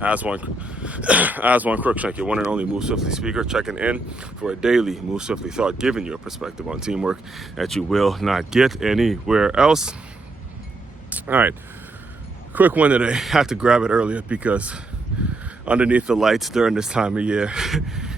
Aswand, Aswand Cruickshank, your one and only Move Swiftly speaker, checking in for a daily Move Swiftly thought, giving you a perspective on teamwork that you will not get anywhere else. All right, quick one today. Had to grab it earlier because underneath the lights during this time of year,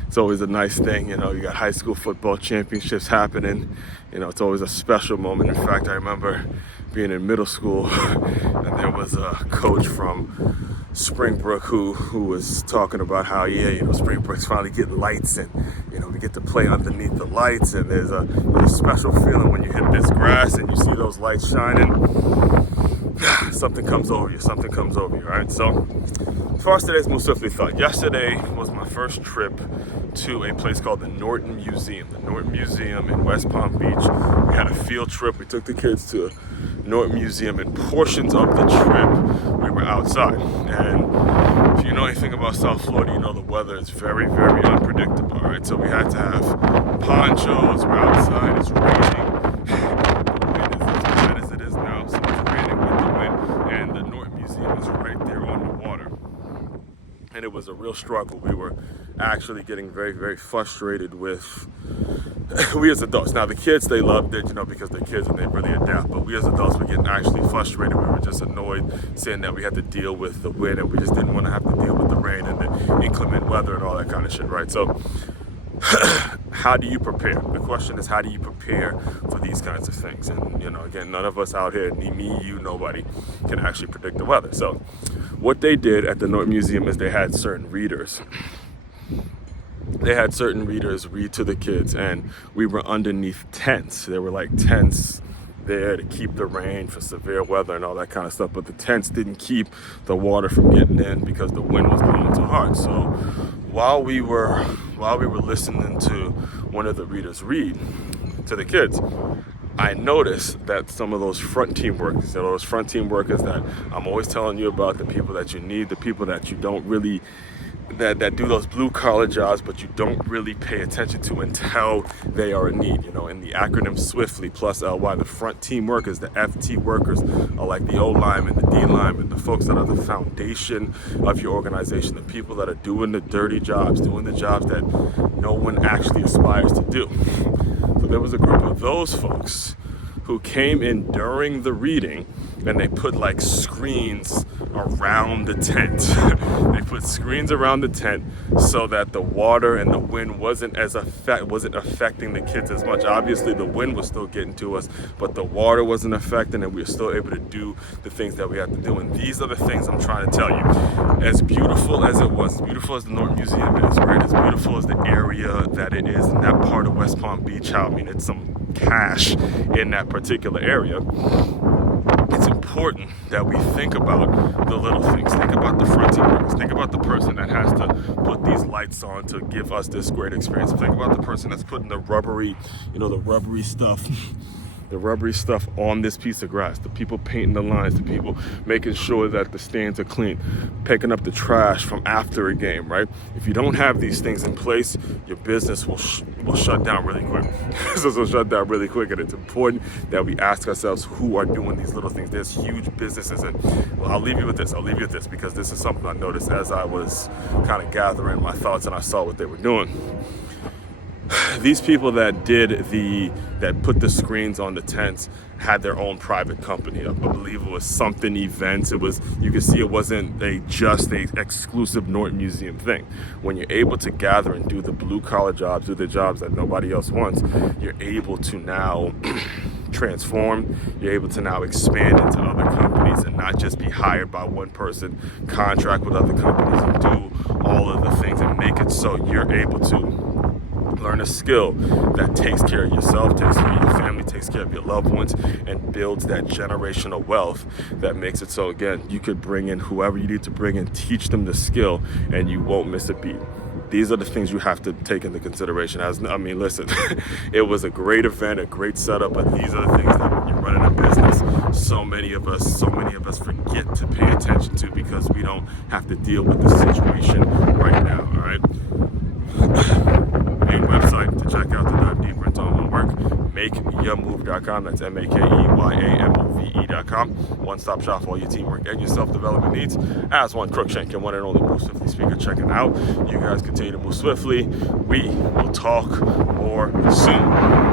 it's always a nice thing. You know, you got high school football championships happening. You know, it's always a special moment. In fact, I remember being in middle school and there was a coach from Springbrook who was talking about how, Springbrook's finally getting lights and, we get to play underneath the lights, and there's a special feeling when you hit this grass and you see those lights shining. Something comes over you, right? So, as far as today's Move Swiftly thought, yesterday was my first trip to a place called the Norton Museum. The Norton Museum in West Palm Beach. We had a field trip. We took the kids to Norton Museum, and portions of the trip we were outside. And if you know anything about South Florida, you know the weather is very, very unpredictable, right? So we had to have ponchos. We're outside. It's raining. The wind is as bad as it is now, so it's raining with the wind. And the Norton Museum is right there on the water. And it was a real struggle. We were actually getting very, very frustrated with we as adults. Now the kids, they loved it, because they're kids and they really adapt. But we as adults were getting actually frustrated. We were just annoyed saying that we had to deal with the wind and we just didn't want to have to deal with the rain and the inclement weather and all that kind of shit, right? So how do you prepare? The question is, how do you prepare for these kinds of things? And, again, none of us out here, me, you, nobody can actually predict the weather. So what they did at the Norton Museum is they had certain readers. They had certain readers read to the kids, and we were underneath tents. There were like tents there to keep the rain for severe weather and all that kind of stuff. But the tents didn't keep the water from getting in because the wind was blowing too hard. So while we were listening to one of the readers read to the kids, I noticed that some of those front team workers, that I'm always telling you about, the people that you need, the people that you don't really that do those blue collar jobs, but you don't really pay attention to until they are in need. In the acronym SWIFTLY plus LY, the front team workers, the FT workers, are like the O linemen, the D linemen, the folks that are the foundation of your organization, the people that are doing the dirty jobs, doing the jobs that no one actually aspires to do. So there was a group of those folks who came in during the reading, and they put like screens around the tent. They put screens around the tent so that the water and the wind wasn't affecting the kids as much. Obviously, the wind was still getting to us, but the water wasn't affecting, and we were still able to do the things that we had to do. And these are the things I'm trying to tell you. As beautiful as it was, as beautiful as the Norton Museum is, right? As beautiful as the area that it is in that part of West Palm Beach, it's some cash in that particular area. It's important that we think about the little things. Think about the front team workers. Think about the person that has to put these lights on to give us this great experience. Think about the person that's putting the rubbery stuff on this piece of grass, the people painting the lines, the people making sure that the stands are clean, picking up the trash from after a game, right? If you don't have these things in place, your business will shut down really quick. Business will shut down really quick, and it's important that we ask ourselves who are doing these little things. There's huge businesses, and I'll leave you with this because this is something I noticed as I was kind of gathering my thoughts and I saw what they were doing. These people that put the screens on the tents had their own private company. I believe it was something events. You could see it wasn't just a exclusive Norton Museum thing. When you're able to gather and do the blue collar jobs, do the jobs that nobody else wants, you're able to now transform. You're able to now expand into other companies and not just be hired by one person, contract with other companies and do all of the things and make it so you're able to learn a skill that takes care of yourself, takes care of your family, takes care of your loved ones, and builds that generational wealth that makes it so, again, you could bring in whoever you need to bring in, teach them the skill, and you won't miss a beat. These are the things you have to take into consideration. Listen, it was a great event, a great setup, but these are the things that when you're running a business, so many of us forget to pay attention to because we don't have to deal with the situation right now, all right? Main website to check out to dive deeper into our own work, makeyourmove.com. That's makeymove.com. One-stop shop for all your teamwork and your self-development needs. Aswand Cruickshank, your one and only Move Swiftly speaker, checking out. You guys continue to move swiftly. We will talk more soon.